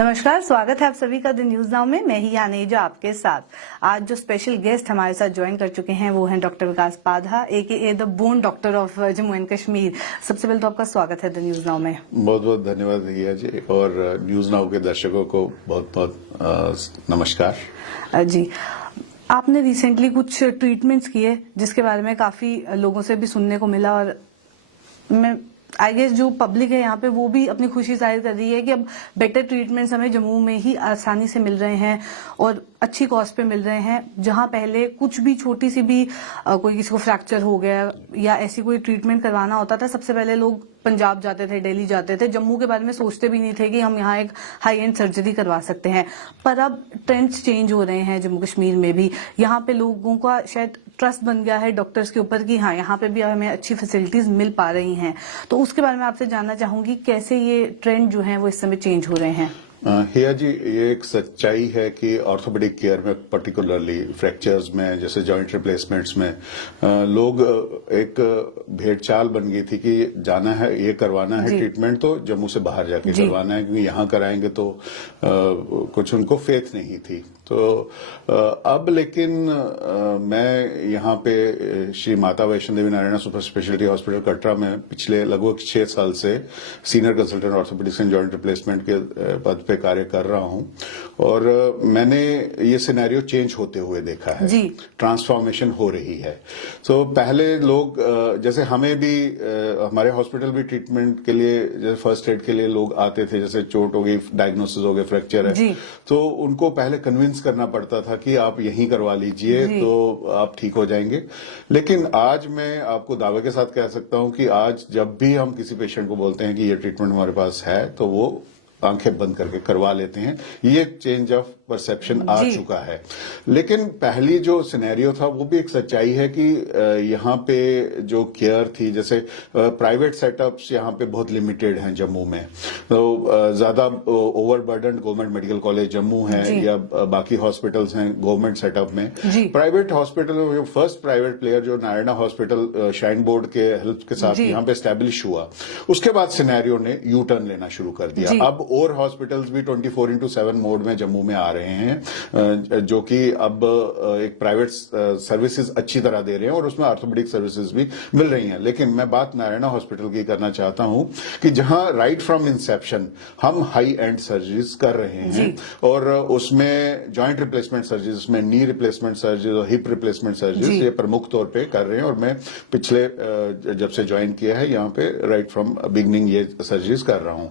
नमस्कार, स्वागत है आप सभी का द न्यूज नाउ में। मैं ही यानेजा आपके साथ। आज जो स्पेशल गेस्ट हमारे साथ ज्वाइन कर चुके हैं वो हैं doctor Vikas Padha, aka the bone doctor of Jammu and Kashmir. सबसे पहले तो आपका स्वागत है द न्यूज नाउ में। बहुत बहुत धन्यवाद रिया जी, और न्यूज नाउ के दर्शकों को बहुत बहुत नमस्कार जी, आपने रिसेंटली कुछ ट्रीटमेंट्स किए जिसके बारे में काफी लोगों से भी सुनने को मिला, और मैं आई गेस जो पब्लिक है यहाँ पे वो भी अपनी खुशी जाहिर कर रही है कि अब बेटर ट्रीटमेंट्स हमें जम्मू में ही आसानी से मिल रहे हैं और अच्छी कॉस्ट पे मिल रहे हैं। जहाँ पहले कुछ भी छोटी सी भी कोई किसी को फ्रैक्चर हो गया या ऐसी कोई ट्रीटमेंट करवाना होता था, सबसे पहले लोग पंजाब जाते थे, दिल्ली जाते थे, जम्मू के बारे में सोचते भी नहीं थे कि हम यहाँ एक हाई एंड सर्जरी करवा सकते हैं। पर अब ट्रेंड्स चेंज हो रहे हैं जम्मू कश्मीर में भी। यहाँ पे लोगों का शायद ट्रस्ट बन गया है डॉक्टर्स के ऊपर कि हाँ, यहाँ पे भी हमें अच्छी फैसिलिटीज मिल पा रही हैं। तो उसके बारे में आपसे जानना चाहूंगी कैसे ये ट्रेंड जो है वो इस समय चेंज हो रहे हैं। हिया जी, ये एक सच्चाई है कि ऑर्थोपेडिक केयर में पर्टिकुलरली फ्रैक्चर्स में, जैसे जॉइंट रिप्लेसमेंट्स में, लोग एक भेड़चाल बन गई थी कि जाना है, ये करवाना है ट्रीटमेंट तो जम्मू से बाहर जाके करवाना है, क्योंकि यहाँ कराएंगे तो कुछ उनको फेथ नहीं थी। तो अब लेकिन मैं यहाँ पे Shri Mata Vaishno Devi Narayana super speciality hospital Katra में पिछले लगभग 6 साल से senior consultant orthopaedics and joint replacement के पद पे कार्य कर रहा हूं, और मैंने ये सिनेरियो चेंज होते हुए देखा है, ट्रांसफॉर्मेशन हो रही है। तो पहले लोग, जैसे हमें भी हमारे हॉस्पिटल भी ट्रीटमेंट के लिए, जैसे फर्स्ट एड के लिए लोग आते थे, जैसे चोट हो गई, डायग्नोसिस हो गया, फ्रैक्चर है, तो उनको पहले कन्विंस करना पड़ता था कि आप यहीं करवा लीजिए तो आप ठीक हो जाएंगे। लेकिन आज मैं आपको दावे के साथ कह सकता हूं कि आज जब भी हम किसी पेशेंट को बोलते हैं कि ये ट्रीटमेंट हमारे पास है, तो वो आंखें बंद करके करवा लेते हैं। ये चेंज ऑफ परसेप्शन आ चुका है। लेकिन पहली जो सिनेरियो था वो भी एक सच्चाई है कि यहाँ पे जो केयर थी, जैसे प्राइवेट सेटअप्स यहाँ पे बहुत लिमिटेड हैं जम्मू में, तो ज्यादा overburden government medical college Jammu है या बाकी हॉस्पिटल्स हैं गवर्नमेंट सेटअप में। Private hospital, first private player जो नारायणा हॉस्पिटल शाइन बोर्ड के हेल्प के साथ यहाँ पे एस्टेब्लिश हुआ, उसके बाद सिनेरियो ने यू टर्न लेना शुरू कर दिया। अब और हॉस्पिटल्स भी 24/7 मोड में जम्मू में आ रहे हैं, जो कि अब एक प्राइवेट सर्विसेज अच्छी तरह दे रहे हैं और उसमें ऑर्थोपेडिक सर्विसेज भी मिल रही हैं। लेकिन मैं बात नारायणा हॉस्पिटल की करना चाहता हूं कि जहां राइट फ्रॉम इंसेप्शन हम हाई एंड सर्जरीज कर रहे हैं, और उसमें जॉइंट रिप्लेसमेंट सर्जरीज, उसमें नी रिप्लेसमेंट सर्जरीज और हिप रिप्लेसमेंट सर्जरीज ये प्रमुख तौर पे कर रहे हैं। और मैं पिछले जब से ज्वाइन किया है यहाँ पे राइट फ्रॉम बिगनिंग ये सर्जरीज कर रहा हूं।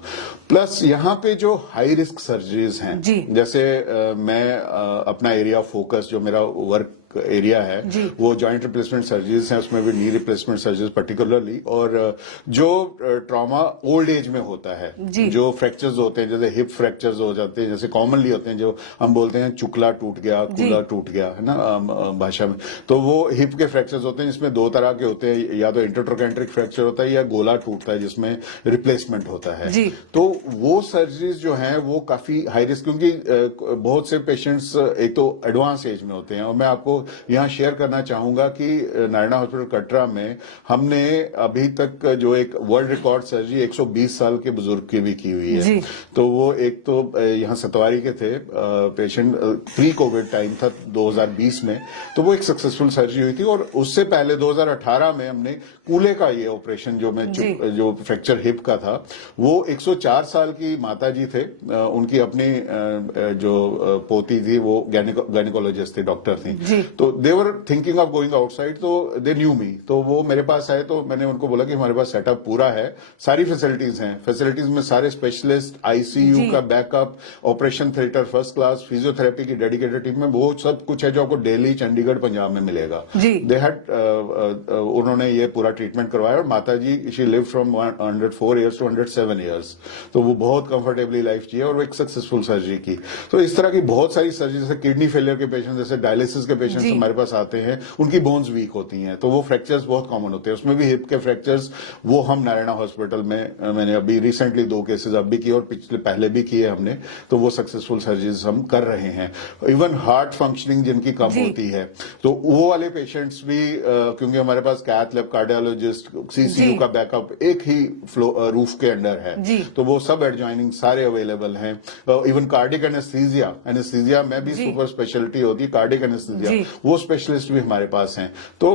प्लस यहाँ पे जो हाई रिस्क सर्जरीज हैं, जैसे मैं अपना एरिया ऑफ फोकस, जो मेरा वर्क एरिया है, वो जॉइंट रिप्लेसमेंट सर्जरीज हैं, उसमें भी नी रिप्लेसमेंट सर्जरीज पर्टिकुलरली, और जो ट्रॉमा ओल्ड एज में होता है, जो फ्रैक्चर्स होते हैं, जैसे हिप फ्रैक्चर्स हो जाते हैं, जैसे कॉमनली होते हैं, जो हम बोलते हैं चुकला टूट गया, कूला टूट गया, है ना भाषा में, तो वो हिप के फ्रैक्चर्स होते हैं, जिसमें 2 तरह के होते हैं, या तो इंटरट्रोकेंट्रिक फ्रैक्चर होता है या गोला टूटता है जिसमें रिप्लेसमेंट होता है। तो वो सर्जरीज जो है वो काफी हाई रिस्क, क्योंकि बहुत से पेशेंट्स एक तो एडवांस एज में होते हैं। और मैं आपको यहां शेयर करना चाहूंगा कि नारायणा हॉस्पिटल कटरा में हमने अभी तक जो एक वर्ल्ड रिकॉर्ड सर्जरी 120 साल के बुजुर्ग की भी की हुई है। तो वो एक तो यहां सतवारी के थे पेशेंट, प्री कोविड टाइम था 2020 में, तो वो एक सक्सेसफुल सर्जरी हुई थी। और उससे पहले 2018 में हमने कूले का ये ऑपरेशन, जो फ्रैक्चर हिप का था, वो 104 साल की माता जी थे, उनकी अपनी जो पोती थी वो गायनेकोलॉजिस्ट थी, डॉक्टर थी, तो they were thinking of going outside, तो दे न्यू मी। तो वो मेरे पास आए, तो मैंने उनको बोला कि हमारे पास सेटअप पूरा है, सारी फैसिलिटीज हैं, फैसिलिटीज में सारे स्पेशलिस्ट, आईसीयू का backup, operation theatre first class, physiotherapy की डेडिकेटेड टीम में, वो सब कुछ है जो आपको दिल्ली, चंडीगढ़, पंजाब में मिलेगा। दे हैड उन्होंने ये पूरा ट्रीटमेंट करवाया, और माता जी she live from 104 years to 107 years, तो वो बहुत कंफर्टेबली लाइफ जी, और वो एक सक्सेसफुल सर्जरी की। तो इस तरह की बहुत सारी सर्जरी, जैसे किडनी फेलियर के पेशेंट, जैसे डायलिसिस के पेशेंट पेशेंट्स जी। हमारे पास आते हैं, उनकी बोन्स वीक होती हैं, तो वो फ्रैक्चर्स बहुत कॉमन होते हैं। उसमें भी हिप के फ्रैक्चर्स, वो हम नारायणा हॉस्पिटल में मैंने अभी रिसेंटली 2 केसेस अब भी किए और पहले भी किए हमने, तो वो सक्सेसफुल सर्जरीज हम कर रहे हैं। इवन हार्ट फंक्शनिंग जिनकी कम जी। होती है, तो वो वाले पेशेंट्स भी क्योंकि हमारे पास कैथ लैब, कार्डियोलॉजिस्ट, सीसीयू जी। का बैकअप एक ही रूफ के अंडर है, जी। तो वो सब एडजॉइनिंग सारे अवेलेबल हैं। इवन कार्डिक एनेस्थीसिया में भी जी। सुपर स्पेशलिटी होती है, कार्डिक एनेस्थीसिया, जी। वो स्पेशलिस्ट भी हमारे पास हैं। तो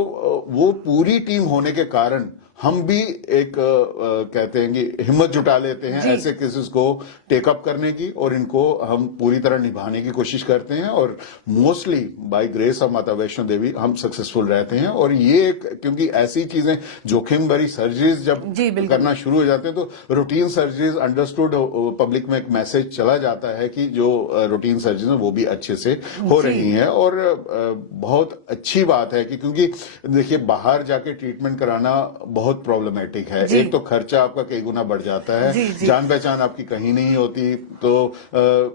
वो पूरी टीम होने के कारण हम भी एक कहते हैं कि हिम्मत जुटा लेते हैं जी। ऐसे केसेस को टेकअप करने की, और इनको हम पूरी तरह निभाने की कोशिश करते हैं, और मोस्टली बाय ग्रेस ऑफ माता वैष्णो देवी हम सक्सेसफुल रहते हैं। और ये क्योंकि ऐसी चीजें जोखिम भरी सर्जरीज जब जी, बिल्कुल। करना शुरू हो जाते हैं, तो रूटीन सर्जरीज अंडरस्टूड, पब्लिक में एक मैसेज चला जाता है कि जो रूटीन सर्जरीज है वो भी अच्छे से हो जी। रही हैं। और बहुत अच्छी बात है कि क्योंकि देखिए बाहर जाके ट्रीटमेंट कराना बहुत प्रॉब्लमेटिक है। जी। एक तो खर्चा आपका कई गुना बढ़ जाता है, जी, जी। जान पहचान आपकी कहीं नहीं होती, तो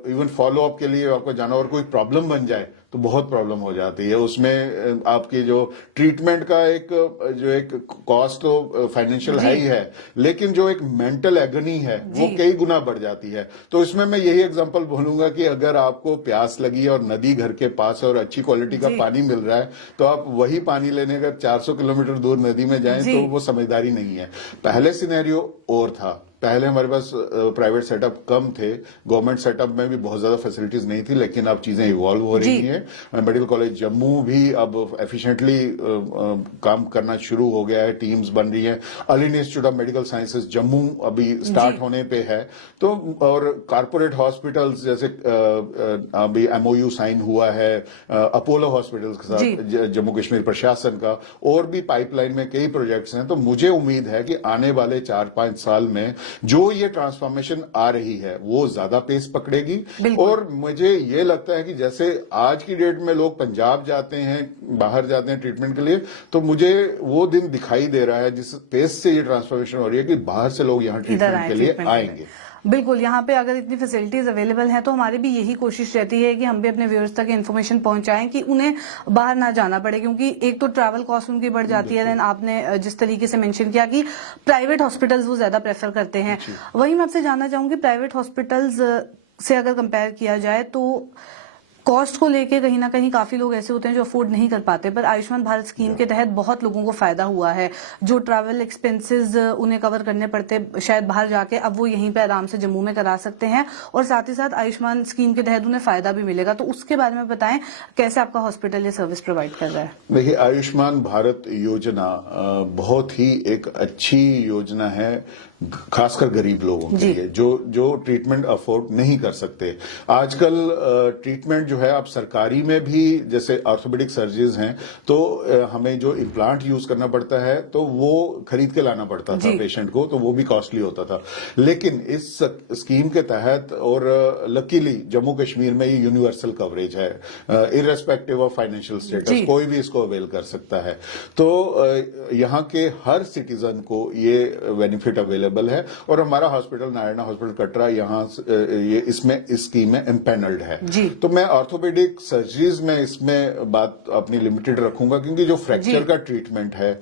इवन फॉलो अप के लिए आपको जाना, और कोई प्रॉब्लम बन जाए तो बहुत प्रॉब्लम हो जाती है। उसमें आपकी जो ट्रीटमेंट का एक कॉस्ट तो फाइनेंशियल है ही है, लेकिन जो एक मेंटल एगनी है वो कई गुना बढ़ जाती है। तो इसमें मैं यही एग्जांपल बोलूंगा कि अगर आपको प्यास लगी और नदी घर के पास है और अच्छी क्वालिटी का पानी मिल रहा है, तो आप वही पानी लेने अगर 400 किलोमीटर दूर नदी में जाएं तो वो समझदारी नहीं है। पहले सिनेरियो और था, पहले हमारे पास प्राइवेट सेटअप कम थे, गवर्नमेंट सेटअप में भी बहुत ज्यादा फैसिलिटीज नहीं थी, लेकिन अब चीजें इवॉल्व हो रही हैं। मेडिकल कॉलेज जम्मू भी अब एफिशिएंटली काम करना शुरू हो गया है, टीम्स बन रही हैं। All India institute of medical sciences Jammu अभी स्टार्ट होने पे है। तो और कारपोरेट हॉस्पिटल्स जैसे अभी एमओयू साइन हुआ है अपोलो हॉस्पिटल्स के साथ जम्मू कश्मीर प्रशासन का, और भी पाइपलाइन में कई प्रोजेक्ट्स हैं। तो मुझे उम्मीद है कि आने वाले 4-5 साल में जो ये ट्रांसफॉर्मेशन आ रही है वो ज्यादा पेस पकड़ेगी। और मुझे ये लगता है कि जैसे आज की डेट में लोग पंजाब जाते हैं, बाहर जाते हैं ट्रीटमेंट के लिए, तो मुझे वो दिन दिखाई दे रहा है जिस पेस से ये ट्रांसफॉर्मेशन हो रही है कि बाहर से लोग यहाँ ट्रीटमेंट के लिए आएंगे। बिल्कुल, यहाँ पे अगर इतनी फैसिलिटीज अवेलेबल हैं तो हमारी भी यही कोशिश रहती है कि हम भी अपने व्यूअर्स तक इन्फॉर्मेशन पहुंचाएं कि उन्हें बाहर ना जाना पड़े, क्योंकि एक तो ट्रैवल कॉस्ट उनकी बढ़ जाती है। देन आपने जिस तरीके से मेंशन किया कि प्राइवेट हॉस्पिटल्स वो ज्यादा प्रेफर करते हैं, वही मैं आपसे जानना चाहूंगी प्राइवेट हॉस्पिटल्स से अगर कंपेयर किया जाए तो कॉस्ट को लेके कहीं ना कहीं काफी लोग ऐसे होते हैं जो अफोर्ड नहीं कर पाते, पर आयुष्मान भारत स्कीम के तहत बहुत लोगों को फायदा हुआ है। जो ट्रैवल एक्सपेंसेस उन्हें कवर करने पड़ते शायद बाहर जाके, अब वो यहीं पे आराम से जम्मू में करा सकते हैं, और साथ ही साथ आयुष्मान स्कीम के तहत उन्हें फायदा भी मिलेगा। तो उसके बारे में बताएं, कैसे आपका हॉस्पिटल ये सर्विस प्रोवाइड कर रहा है? देखिए, आयुष्मान भारत योजना बहुत ही एक अच्छी योजना है, खासकर गरीब लोगों के लिए जो ट्रीटमेंट अफोर्ड नहीं कर सकते। आजकल ट्रीटमेंट जो है आप सरकारी में भी, जैसे ऑर्थोपेडिक सर्जरीज हैं, तो हमें जो इम्प्लांट यूज करना पड़ता है तो वो खरीद के लाना पड़ता था पेशेंट को, तो वो भी कॉस्टली होता था। लेकिन इस स्कीम के तहत, और लकीली जम्मू कश्मीर में ये यूनिवर्सल कवरेज है, इररेस्पेक्टिव ऑफ फाइनेंशियल स्टेटस, कोई भी इसको अवेल कर सकता है। तो यहाँ के हर सिटीजन को ये बेनिफिट अवेलेबल है। और हमारा हॉस्पिटल नारायणा हॉस्पिटल कटरा यहाँ ये इसमें इस स्कीम में एम्पैनल्ड है। तो मैं ऑर्थोपेडिक सर्जरीज में इसमें बात अपनी लिमिटेड रखूंगा, क्योंकि जो फ्रैक्चर का ट्रीटमेंट है,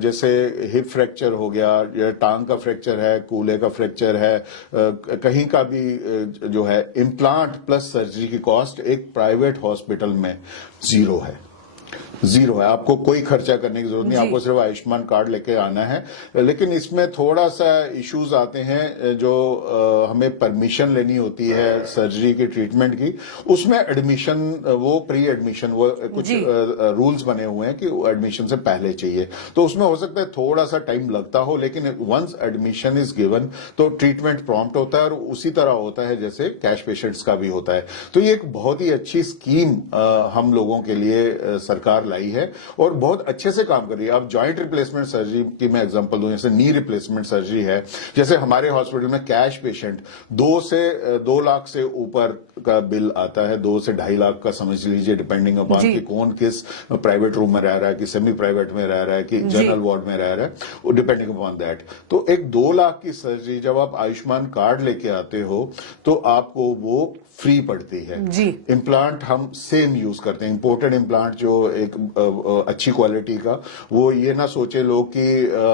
जैसे हिप फ्रैक्चर हो गया, या टांग का फ्रैक्चर है, कूल्हे का फ्रैक्चर है, कहीं का भी जो है, इम्प्लांट प्लस सर्जरी की कॉस्ट एक प्राइवेट हॉस्पिटल में जीरो है। आपको कोई खर्चा करने की जरूरत नहीं, आपको सिर्फ आयुष्मान कार्ड लेके आना है। लेकिन इसमें थोड़ा सा इश्यूज आते हैं, जो हमें परमिशन लेनी होती है सर्जरी की ट्रीटमेंट की, उसमें एडमिशन, वो प्री एडमिशन, वो कुछ रूल्स बने हुए हैं कि एडमिशन से पहले चाहिए, तो उसमें हो सकता है थोड़ा सा टाइम लगता हो, लेकिन वंस एडमिशन इज गिवन तो ट्रीटमेंट प्रॉम्प्ट होता है, और उसी तरह होता है जैसे कैश पेशेंट्स का भी होता है। तो ये एक बहुत ही अच्छी स्कीम हम लोगों के लिए सरकार लाई है और बहुत अच्छे से काम कर रही है। अब जॉइंट रिप्लेसमेंट सर्जरी की मैं एग्जांपल दूं, जैसे नी रिप्लेसमेंट सर्जरी है, जैसे हमारे हॉस्पिटल में कैश पेशेंट 2 लाख से ऊपर का बिल आता है, 2 से 2.5 लाख का समझ लीजिए, डिपेंडिंग अपॉन कि कौन किस प्राइवेट रूम में रह रहा है, कि सेमी प्राइवेट में रह रहा है, कि जनरल वार्ड में रह रहा है, डिपेंडिंग अपॉन दैट। तो एक 2 लाख की सर्जरी जब आप आयुष्मान कार्ड लेके आते हो तो आपको वो फ्री पड़ती है। जी। इम्प्लांट हम सेम यूज करते हैं, इंपोर्टेड इम्प्लांट जो एक अच्छी क्वालिटी का, वो ये ना सोचे लोग कि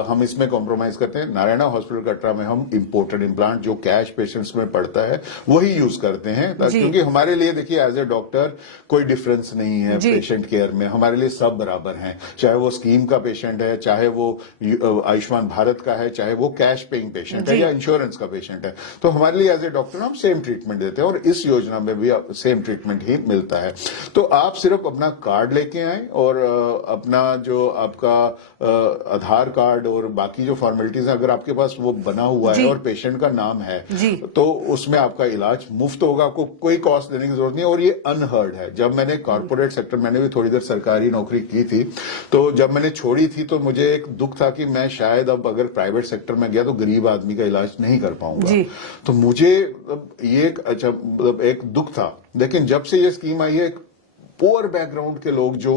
हम इसमें कॉम्प्रोमाइज करते हैं। नारायणा हॉस्पिटल कटरा में हम इंपोर्टेड इम्प्लांट जो कैश पेशेंट्स में पड़ता है वही यूज करते हैं, क्योंकि हमारे लिए देखिए एज ए डॉक्टर कोई डिफरेंस नहीं है पेशेंट केयर में, हमारे लिए सब बराबर हैं, चाहे वो स्कीम का पेशेंट है, चाहे वो आयुष्मान भारत का है, चाहे वो कैश पेइंग पेशेंट है या इंश्योरेंस का पेशेंट है। तो हमारे लिए एज ए डॉक्टर हम सेम ट्रीटमेंट देते हैं और इस योजना में भी सेम ट्रीटमेंट ही मिलता है। तो आप सिर्फ अपना कार्ड लेके आए और अपना जो आपका आधार कार्ड और बाकी जो फॉर्मेलिटीज है, अगर आपके पास वो बना हुआ है और पेशेंट का नाम है तो उसमें आपका इलाज मुफ्त होगा, आपको कोई कॉस्ट देने की जरूरत नहीं है। और ये अनहर्ड है। जब मैंने कॉर्पोरेट सेक्टर, मैंने भी थोड़ी देर सरकारी नौकरी की थी, तो जब मैंने छोड़ी थी तो मुझे एक दुख था कि मैं शायद अब अगर प्राइवेट सेक्टर में गया तो गरीब आदमी का इलाज नहीं कर पाऊंगा। तो मुझे ये एक दुख था। लेकिन जब से ये स्कीम आई है, पुअर बैकग्राउंड के लोग जो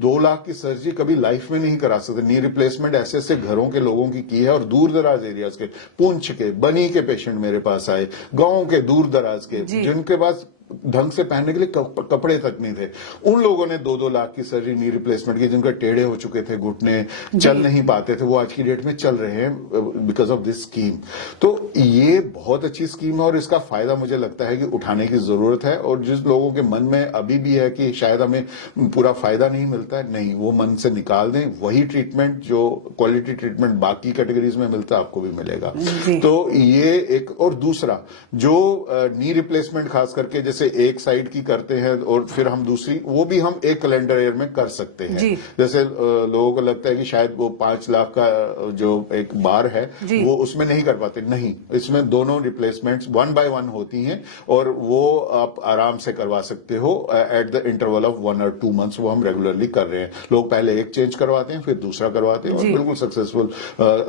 2 लाख की सर्जरी कभी लाइफ में नहीं करा सकते, नी रिप्लेसमेंट ऐसे ऐसे घरों के लोगों की है और दूर दराज एरियाज के, पुंछ के, बनी के पेशेंट मेरे पास आए, गांव के दूर दराज के, जिनके पास ढंग से पहनने के लिए कपड़े तक नहीं थे, उन लोगों ने 2-2 लाख की सर्जरी नी रिप्लेसमेंट की, जिनका टेढ़े हो चुके थे घुटने, चल नहीं पाते थे, वो आज की डेट में चल रहे हैं बिकॉज ऑफ दिस स्कीम। तो ये बहुत अच्छी स्कीम है और इसका फायदा मुझे लगता है कि उठाने की जरूरत है। और जिस लोगों के मन में अभी भी है कि शायद हमें पूरा फायदा नहीं मिलता है, नहीं, वो मन से निकाल दें, वही ट्रीटमेंट जो क्वालिटी ट्रीटमेंट बाकी कैटेगरीज में मिलता है आपको भी मिलेगा। तो ये एक। और दूसरा जो नी रिप्लेसमेंट खास करके जैसे एक साइड की करते हैं और फिर हम दूसरी, वो भी हम एक कैलेंडर ईयर में कर सकते हैं। जैसे लोगों को लगता है कि शायद वो 5 लाख का जो एक बार है वो उसमें नहीं कर पाते, नहीं, इसमें दोनों रिप्लेसमेंट्स 1 by 1 होती हैं और वो आप आराम से करवा सकते हो at the interval of 1 or 2 months। वो हम रेगुलरली कर रहे हैं। लोग पहले एक चेंज करवाते हैं, फिर दूसरा करवाते हैं और बिल्कुल सक्सेसफुल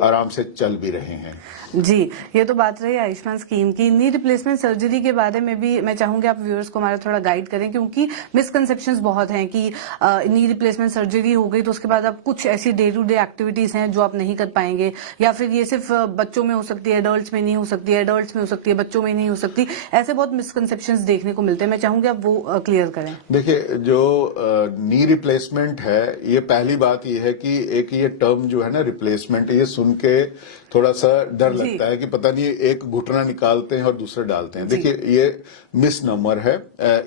आराम से चल भी रहे हैं। जी, ये तो बात रही आयुष्मान स्कीम की। नी रिप्लेसमेंट सर्जरी के बारे में भी मैं चाहूंगी आप व्यूअर्स को हमारा थोड़ा गाइड करें, क्योंकि मिसकंसेप्शंस बहुत हैं कि नी रिप्लेसमेंट सर्जरी हो गई तो उसके बाद अब कुछ ऐसी डे टू डे एक्टिविटीज हैं जो आप नहीं कर पाएंगे, या फिर ये सिर्फ बच्चों में हो सकती है, एडल्ट्स में नहीं हो सकती है, एडल्ट्स में हो सकती है, बच्चों में नहीं हो सकती। ऐसे बहुत मिसकंसेप्शंस देखने को मिलते हैं, मैं चाहूंगी आप वो क्लियर करें। देखिए, जो नी रिप्लेसमेंट है, ये पहली बात ये है कि एक ये टर्म जो है ना रिप्लेसमेंट, ये सुन के थोड़ा सा डर लगता है कि पता नहीं एक घुटना निकालते हैं और दूसरा डालते हैं। देखिए, ये मिसनंबर है।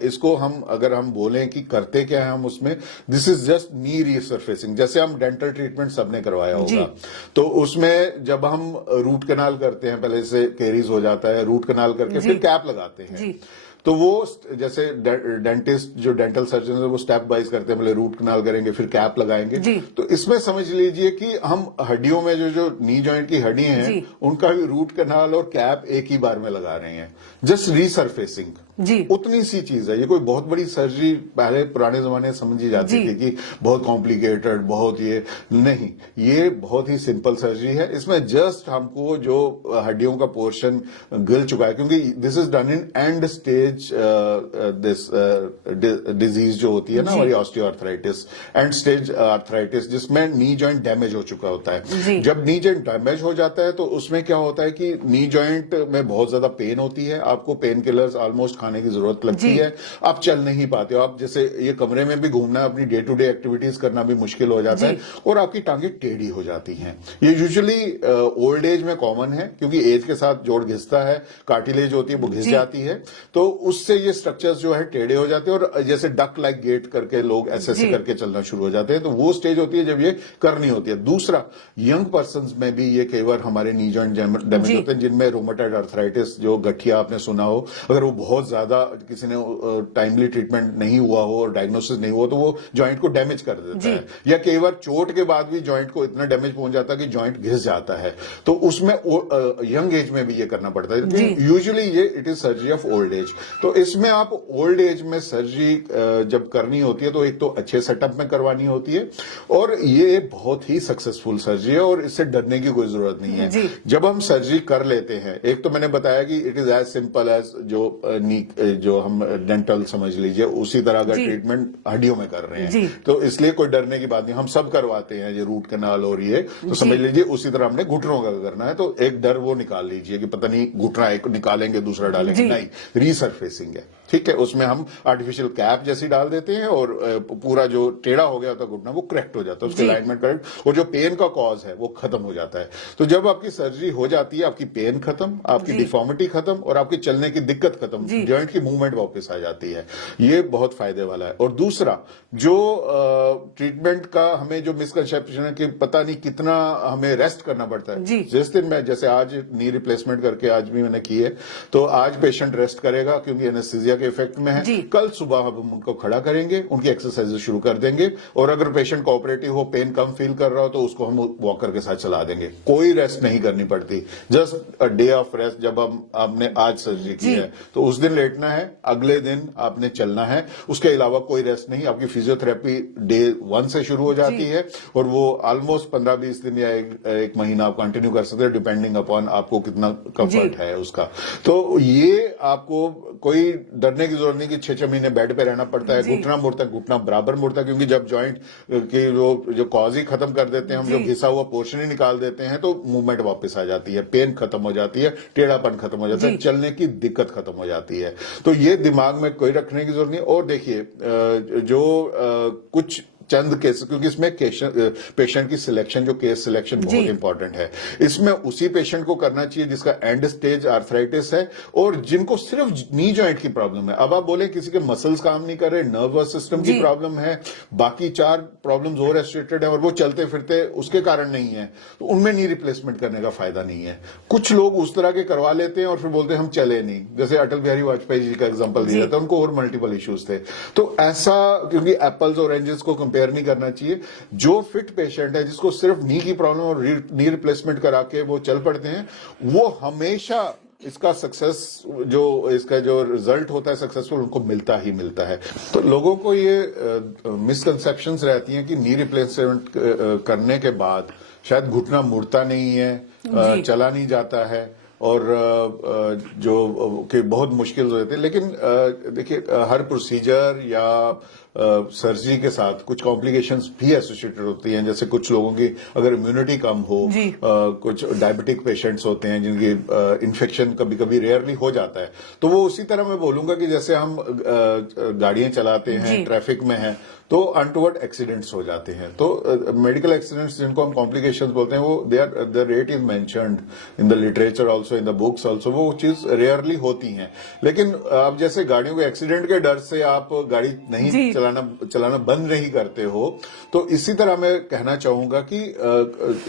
इसको हम अगर हम बोलें कि करते क्या है हम उसमें, this is just knee resurfacing. जैसे हम डेंटल ट्रीटमेंट सबने करवाया होगा, तो उसमें जब हम रूट कनाल करते हैं, पहले से केरीज हो जाता है, रूट कनाल करके फिर कैप लगाते हैं, तो वो जैसे डेंटिस्ट जो डेंटल सर्जन है वो स्टेप वाइज करते हैं, पहले रूट कनाल करेंगे फिर कैप लगाएंगे। तो इसमें समझ लीजिए कि हम हड्डियों में जो नी जॉइंट की हड्डियां हैं उनका भी रूट कनाल और कैप एक ही बार में लगा रहे हैं, जस्ट रीसरफेसिंग। उतनी सी चीज है, ये कोई बहुत बड़ी सर्जरी पहले पुराने जमाने समझी जाती थी कि बहुत कॉम्प्लिकेटेड, बहुत ये नहीं, ये बहुत ही सिंपल सर्जरी है। इसमें जस्ट हमको जो हड्डियों का पोर्शन गिल चुका है, क्योंकि this is done in and stage this disease जो होती है ना हमारी ऑस्टियोआर्थराइटिस, एंड स्टेज आर्थराइटिस, जिसमें नी जॉइंट डैमेज हो चुका होता है। जब नी जॉइंट डैमेज हो जाता है तो उसमें क्या होता है कि नी जॉइंट में बहुत ज्यादा पेन होती है, आपको पेन किलर्स ऑलमोस्ट खाने की जरूरत लगती है, आप चल नहीं पाते हो, आप जैसे ये कमरे में भी घूमना, अपनी डे टू डे एक्टिविटीज करना भी मुश्किल हो जाता है और आपकी टांगे टेढ़ी हो जाती हैं। ये यूजुअली ओल्ड एज में कॉमन है, क्योंकि एज के साथ जोड़ घिसता है, कार्टिलेज होती है वो घिस जाती है, तो उससे ये स्ट्रक्चर्स जो है टेढ़े हो जाते हैं और जैसे डक लाइक गेट करके लोग ऐसे करके चलना शुरू हो जाते हैं। तो वो स्टेज होती है जब ये करनी होती है। दूसरा, यंग पर्सन में भी ये कई बार हमारे नी जॉइंट डैमेज होते हैं, जिनमें रोमेटॉइड आर्थराइटिस, जो गठिया आपने सुना हो, अगर वो बहुत ज्यादा किसी ने टाइमली ट्रीटमेंट नहीं हुआ हो और डायग्नोसिस नहीं हुआ तो वो जॉइंट को डैमेज कर देता है, या कई बार चोट के बाद भी जॉइंट को इतना डैमेज पहुंच जाता है कि जॉइंट घिस जाता है। तो उसमें यंग एज में भी ये करना पड़ता है। यूजुअली ये it is surgery of old age. तो इसमें आप ओल्ड एज में सर्जरी जब करनी होती है तो एक तो अच्छे सेटअप में करवानी होती है, और ये बहुत ही सक्सेसफुल सर्जरी है और इससे डरने की कोई जरूरत नहीं है। जब हम सर्जरी कर लेते हैं, एक तो मैंने बताया कि it is as simple as जो हम डेंटल समझ लीजिए उसी तरह का ट्रीटमेंट हड्डियों में कर रहे हैं, तो इसलिए कोई डरने की बात नहीं। हम सब करवाते हैं ये रूट कैनाल और ये, तो समझ लीजिए उसी तरह हमने घुटनों का करना है। तो एक डर वो निकाल लीजिए कि पता नहीं घुटना एक निकालेंगे दूसरा डालेंगे, नहीं, रीसरफेसिंग है, ठीक है। उसमें हम आर्टिफिशियल कैप जैसी डाल देते हैं और पूरा जो टेढ़ा हो गया होता है घुटना वो करेक्ट हो जाता है, उसके अलाइनमेंट करेक्ट, और जो पेन का कॉज है वो खत्म हो जाता है। तो जब आपकी सर्जरी हो जाती है, आपकी पेन खत्म, आपकी डिफॉर्मिटी खत्म और आपकी चलने की दिक्कत खत्म, जॉइंट की मूवमेंट वापस आ जाती है। ये बहुत फायदे वाला है। और दूसरा जो ट्रीटमेंट का हमें जो मिसकंसेप्शन है कि पता नहीं कितना हमें रेस्ट करना पड़ता है। जिस दिन मैं जैसे आज नी रिप्लेसमेंट करके आज भी मैंने की है, तो आज पेशेंट रेस्ट करेगा क्योंकि एनेस्थीसिया के इफेक्ट में है। कल सुबह हम उनको खड़ा करेंगे, उनकी एक्सरसाइज शुरू कर देंगे, और अगर पेशेंट कोऑपरेटिव हो, पेन कम फील कर रहा हो, तो उसको हम वॉकर के साथ चला देंगे। कोई रेस्ट नहीं करनी पड़ती, just a day of rest. जब आपने आज सर्जरी की है तो उस दिन लेटना है, अगले दिन आपने चलना है, उसके अलावा कोई रेस्ट नहीं। आपकी फिजियोथेरेपी डे 1 से शुरू हो जाती है और वो ऑलमोस्ट 15-20 दिन या एक महीना आप कंटिन्यू कर सकते हैं, डिपेंडिंग अपॉन आपको कितना कंफर्ट है उसका। तो ये आपको कोई डरने की जरूरत नहीं कि 6-6 महीने बेड पे रहना पड़ता है, घुटना मुड़ता है, घुटना बराबर मुड़ता है, क्योंकि जब जॉइंट की जो कॉज ही खत्म कर देते हैं हम, जो घिसा हुआ पोर्शन ही निकाल देते हैं, तो मूवमेंट वापस आ जाती है, पेन खत्म हो जाती है, टेढ़ापन खत्म हो जाता है, चलने की दिक्कत खत्म हो जाती है। तो ये दिमाग में कोई रखने की जरूरत नहीं। और देखिए जो कुछ चंद केस, क्योंकि इसमें पेशेंट की सिलेक्शन, जो केस सिलेक्शन बहुत इंपॉर्टेंट है, इसमें उसी पेशेंट को करना चाहिए जिसका एंड स्टेज आर्थराइटिस है और जिनको सिर्फ नी जॉइंट की प्रॉब्लम है। अब आप बोले किसी के मसल्स काम नहीं कर रहे, नर्वस सिस्टम की प्रॉब्लम है, बाकी 4 प्रॉब्लम्स और रेस्ट्रिक्टेड है और वो चलते फिरते उसके कारण नहीं है, तो उनमें नी रिप्लेसमेंट करने का फायदा नहीं है। कुछ लोग उस तरह के करवा लेते हैं और फिर बोलते हैं हम चले नहीं, जैसे अटल बिहारी वाजपेयी जी का एग्जाम्पल दिया था, उनको और मल्टीपल इश्यूज थे। तो ऐसा, क्योंकि एप्पल्स और ऑरेंजेस को कंपेयर नहीं करना चाहिए। जो फिट पेशेंट है, जिसको सिर्फ नी की प्रॉब्लम और नी रिप्लेसमेंट करा के वो चल पड़ते हैं, वो हमेशा इसका सक्सेस, जो इसका जो रिजल्ट होता है सक्सेसफुल, उनको मिलता ही मिलता है। तो लोगों को ये मिसकंसेप्शंस रहती हैं कि नी रिप्लेसमेंट करने के बाद शायद घुटना मुड़ता नहीं है, चला नहीं जाता है, और जो कि बहुत मुश्किल हो जाती है। लेकिन देखिए, हर प्रोसीजर या सर्जरी के साथ कुछ कॉम्प्लिकेशंस भी एसोसिएटेड होती हैं। जैसे कुछ लोगों की अगर इम्यूनिटी कम हो, कुछ डायबिटिक पेशेंट्स होते हैं जिनकी इन्फेक्शन कभी कभी रेयरली हो जाता है, तो वो उसी तरह मैं बोलूंगा कि जैसे हम गाड़ियां चलाते हैं, ट्रैफिक में हैं, तो अनटुवर्ड एक्सीडेंट्स हो जाते हैं। तो मेडिकल एक्सीडेंट्स जिनको हम कॉम्प्लिकेशंस बोलते हैं, वो the rate is mentioned in the literature also, in the books also, वो चीज रेयरली होती हैं। लेकिन अब जैसे गाड़ियों के एक्सीडेंट के डर से आप गाड़ी नहीं चलाना बंद नहीं करते हो, तो इसी तरह मैं कहना चाहूंगा कि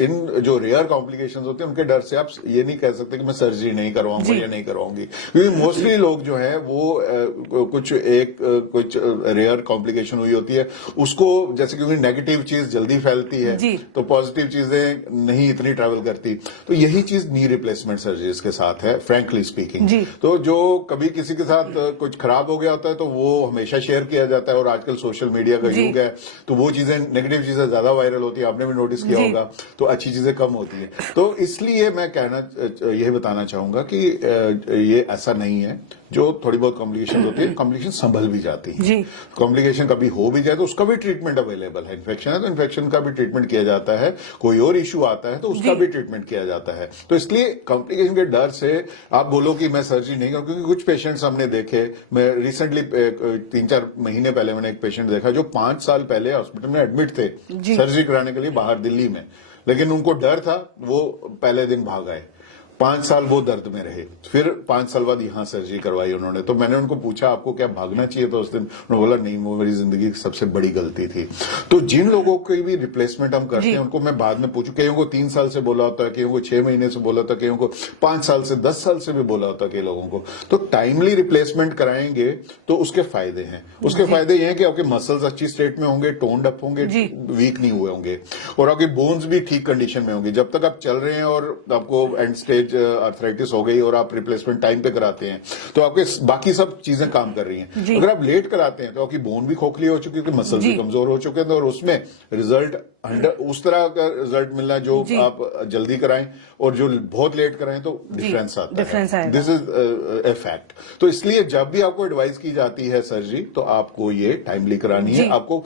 इन जो रेयर कॉम्प्लिकेशंस होते हैं उनके डर से आप ये नहीं कह सकते कि मैं सर्जरी नहीं करवाऊंगा या नहीं करवाऊंगी, क्योंकि मोस्टली लोग जो है वो कुछ रेयर कॉम्प्लिकेशन हुई होती है, उसको, जैसे क्योंकि नेगेटिव चीज जल्दी फैलती है तो पॉजिटिव चीजें नहीं इतनी ट्रैवल करती। तो यही चीज नी रिप्लेसमेंट सर्जरीज के साथ है, फ्रैंकली स्पीकिंग। तो जो कभी किसी के साथ कुछ खराब हो गया होता है तो वो हमेशा शेयर किया जाता है, और आजकल सोशल मीडिया का युग है, तो वो चीजें, नेगेटिव चीजें ज्यादा वायरल होती है, आपने भी नोटिस किया होगा, तो अच्छी चीजें कम होती है। तो इसलिए मैं यही बताना चाहूंगा कि ये ऐसा नहीं है। जो थोड़ी बहुत कॉम्प्लिकेशन होती है, कॉम्प्लिकेशन संभल भी जाती है। कॉम्प्लिकेशन कभी हो भी जाए तो उसका भी ट्रीटमेंट अवेलेबल है। इन्फेक्शन है तो इन्फेक्शन का भी ट्रीटमेंट किया जाता है, कोई और इश्यू आता है तो उसका भी ट्रीटमेंट किया जाता है। तो इसलिए कॉम्प्लिकेशन के डर से आप बोलो कि मैं सर्जरी नहीं करूं, क्योंकि कुछ पेशेंट्स हमने देखे, मैं रिसेंटली 3-4 महीने पहले मैंने एक पेशेंट देखा जो 5 साल पहले हॉस्पिटल में एडमिट थे सर्जरी कराने के लिए बाहर दिल्ली में, लेकिन उनको डर था, वो पहले दिन भाग आए। 5 साल वो दर्द में रहे, फिर 5 साल बाद यहाँ सर्जरी करवाई उन्होंने। तो मैंने उनको पूछा आपको क्या भागना चाहिए था उस दिन? उन्होंने बोला नहीं, वो मेरी जिंदगी की सबसे बड़ी गलती थी। तो जिन लोगों की भी रिप्लेसमेंट हम करते हैं उनको मैं बाद में पूछूं, कईयों को 3 साल से बोला होता है, कईयों को 6 महीने से बोला होता है, कईयों को 5 साल से 10 साल से भी बोला होता है कई लोगों को। तो टाइमली रिप्लेसमेंट कराएंगे तो उसके फायदे हैं। उसके फायदे ये हैं कि आपके मसल्स अच्छी स्टेट में होंगे, टोन्ड अप होंगे, वीक नहीं हुए होंगे, और आपके बोन्स भी ठीक कंडीशन में होंगे। जब तक आप चल रहे हैं और आपको एंड स्टेज आर्थराइटिस हो गई और आप रिप्लेसमेंट टाइम पे कराते हैं तो आपके बाकी सब चीजें काम कर रही हैं। अगर आप लेट कराते हैं तो आपकी बोन भी खोखली हो चुकी है, मसल भी कमजोर हो चुके हैं, और उसमें रिजल्ट उस तरह का रिजल्ट मिलना जो आप जल्दी कराएं और जो बहुत लेट कराएं तो डिफरेंस आता है। This is a fact. तो इसलिए जब भी आपको एडवाइस की जाती है सर्जरी तो आपको ये टाइमली करानी है, आपको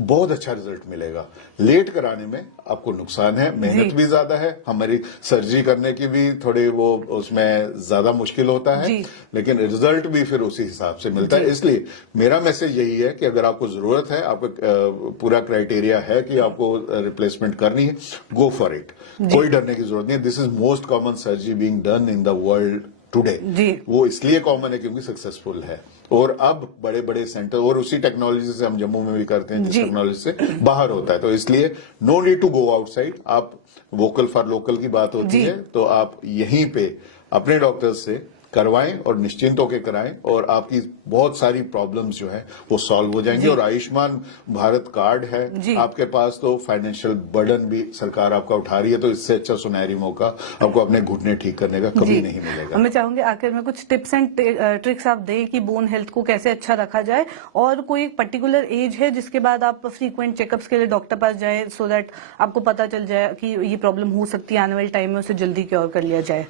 बहुत अच्छा रिजल्ट मिलेगा। लेट कराने में आपको नुकसान है, मेहनत भी ज्यादा है, हमारी सर्जरी करने की भी थोड़ी वो उसमें ज्यादा मुश्किल होता है, लेकिन रिजल्ट भी फिर उसी हिसाब से मिलता है। इसलिए मेरा मैसेज यही है कि अगर आपको जरूरत है, आपको पूरा क्राइटेरिया है कि आपको रिप्लेसमेंट करनी है, गो फॉर इट। कोई डरने की जरूरत नहीं है। This is most common surgery being done in the world today. वो इसलिए कॉमन है क्योंकि सक्सेसफुल है, और अब बड़े बड़े सेंटर और उसी टेक्नोलॉजी से हम जम्मू में भी करते हैं जिस टेक्नोलॉजी से बाहर होता है। तो इसलिए no need to go outside. आप वोकल फॉर लोकल की बात होती है तो आप यहीं पे अपने डॉक्टर से करवाएं और निश्चिंत होकर कराएं, और आपकी बहुत सारी प्रॉब्लम्स जो है वो सॉल्व हो जाएंगी। और आयुष्मान भारत कार्ड है आपके पास तो फाइनेंशियल बर्डन भी सरकार आपका उठा रही है, तो इससे अच्छा सुनहरी मौका आपको अपने घुटने ठीक करने का कभी नहीं मिलेगा। मैं चाहूंगी आखिर में कुछ टिप्स एंड ट्रिक्स आप दें कि बोन हेल्थ को कैसे अच्छा रखा जाए, और कोई एक पर्टिकुलर एज है जिसके बाद आप फ्रीक्वेंट चेकअप्स के लिए डॉक्टर पास जाए, सो दैट आपको पता चल जाए कि ये प्रॉब्लम हो सकती है, आने वाले टाइम में उसे जल्दी क्योर कर लिया जाए।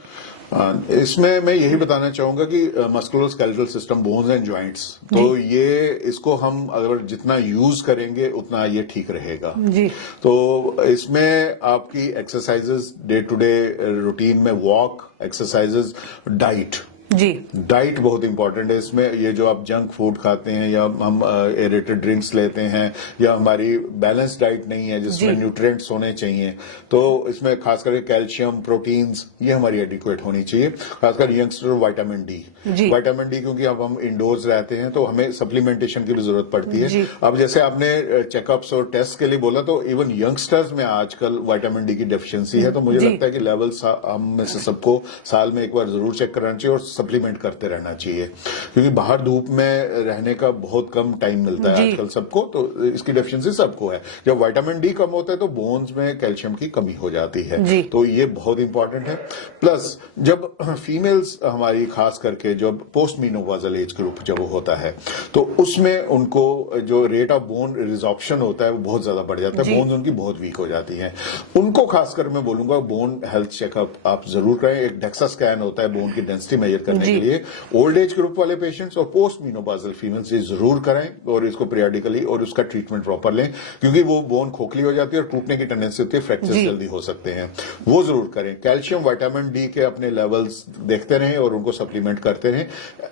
इसमें मैं यही बताना चाहूंगा कि musculoskeletal system, bones and joints, तो ये इसको हम अगर जितना यूज करेंगे उतना ये ठीक रहेगा जी। तो इसमें आपकी exercises, day to day routine में वॉक, एक्सरसाइजेस, डाइट बहुत इंपॉर्टेंट है इसमें। ये जो आप जंक फूड खाते हैं या हम एरेटेड ड्रिंक्स लेते हैं या हमारी बैलेंस डाइट नहीं है जिसमें न्यूट्रिएंट्स होने चाहिए, तो इसमें खास करके कैल्शियम, प्रोटीन्स, ये हमारी एडिक्वेट होनी चाहिए। खासकर यंगस्टर, विटामिन डी, क्योंकि अब हम इंडोर्स रहते हैं तो हमें सप्लीमेंटेशन की भी जरूरत पड़ती है। अब जैसे आपने चेकअप्स और टेस्ट के लिए बोला, तो इवन यंगस्टर्स में आजकल विटामिन डी की डेफिशिएंसी है, तो मुझे लगता है कि लेवल्स हम में से सबको साल में एक बार जरूर चेक कराना चाहिए और सप्लीमेंट करते रहना चाहिए, क्योंकि बाहर धूप में रहने का बहुत कम टाइम मिलता है आजकल सबको, तो इसकी डेफिशिएंसी सबको है। जब विटामिन डी कम होता है तो बोन्स में कैल्शियम की कमी हो जाती है, तो ये बहुत इंपॉर्टेंट है। प्लस जब फीमेल्स हमारी खास करके जब पोस्ट मीनोपॉजल एज ग्रुप जब होता है तो उसमें उनको जो रेट ऑफ बोन रिजॉर्प्शन होता है वो बहुत ज्यादा बढ़ जाता है, बोन्स उनकी बहुत वीक हो जाती हैं। उनको खासकर मैं बोलूंगा बोन हेल्थ चेकअप आप जरूर करें। एक डेक्सा स्कैन होता है बोन की डेंसिटी मेजर करने के लिए। ओल्ड एज ग्रुप वाले पेशेंट्स और पोस्ट मीनोपॉजल फीमेल्स ये जरूर करें, और इसको पीरियडिकली और उसका ट्रीटमेंट प्रॉपर लें, क्योंकि वो बोन खोखली हो जाती है और टूटने की टेंडेंसी होती है, फ्रैक्चर जल्दी हो सकते हैं, वो जरूर करें। कैल्शियम, विटामिन डी के अपने लेवल्स देखते रहें और उनको सप्लीमेंट करते रहें,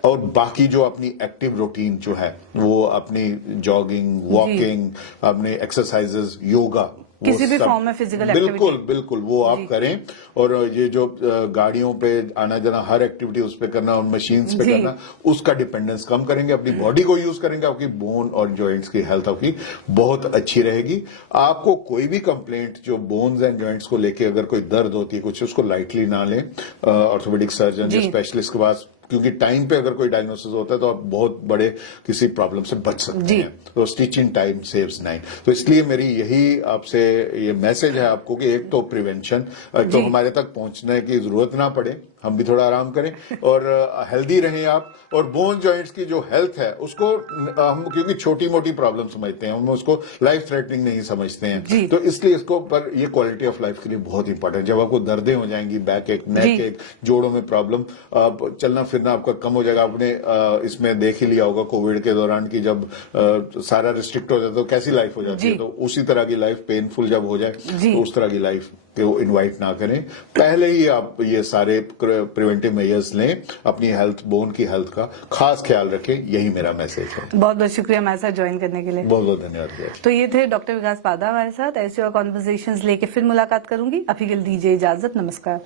और बाकी जो अपनी एक्टिव रूटीन जो है वो अपनी जॉगिंग, वॉकिंग, अपने एक्सरसाइजेस, योगा, किसी भी फॉर्म में फिजिकल एक्टिविटी, बिल्कुल वो आप करें। और ये जो गाड़ियों पे आना जाना, हर एक्टिविटी उस पे करना और मशीन्स पे करना, उसका डिपेंडेंस कम करेंगे, अपनी बॉडी को यूज करेंगे, आपकी बोन और जॉइंट्स की हेल्थ आपकी बहुत अच्छी रहेगी। आपको कोई भी कंप्लेंट जो बोन्स एंड जॉइंट्स को लेके अगर कोई दर्द होती है कुछ, उसको लाइटली ना लें। ऑर्थोपेडिक सर्जन या स्पेशलिस्ट के पास, क्योंकि टाइम पे अगर कोई डायग्नोसिस होता है तो आप बहुत बड़े किसी प्रॉब्लम से बच सकते हैं। तो स्टिचिंग टाइम सेव्स 9। तो इसलिए मेरी यही आपसे ये मैसेज है आपको कि एक तो प्रिवेंशन, तो हमारे तक पहुंचने की जरूरत ना पड़े, हम भी थोड़ा आराम करें और हेल्दी रहें आप। और बोन जॉइंट्स की जो हेल्थ है उसको हम क्योंकि छोटी मोटी प्रॉब्लम समझते हैं, हम उसको लाइफ थ्रेटनिंग नहीं समझते हैं, तो इसलिए इसको पर ये क्वालिटी ऑफ लाइफ के लिए बहुत इंपॉर्टेंट है। जब आपको दर्दें हो जाएंगी, बैक एक, नेक एक, जोड़ों में प्रॉब्लम, चलना फिरना आपका कम हो जाएगा। आपने इसमें देख ही लिया होगा कोविड के दौरान की जब सारा रिस्ट्रिक्ट हो जाता है तो कैसी लाइफ हो जाती है, तो उसी तरह की लाइफ पेनफुल जब हो जाए तो उस तरह की लाइफ को इनवाइट ना करें। पहले ही आप ये सारे प्रिवेंटिव मेजर्स लें, अपनी हेल्थ, बोन की हेल्थ का खास ख्याल रखें, यही मेरा मैसेज है। बहुत बहुत शुक्रिया हमारे साथ ज्वाइन करने के लिए। बहुत बहुत धन्यवाद। तो ये थे डॉक्टर विकास पादा हमारे साथ। ऐसे और कॉन्वर्सेशंस लेके फिर मुलाकात करूंगी। अभी के लिए दीजिए इजाजत, नमस्कार।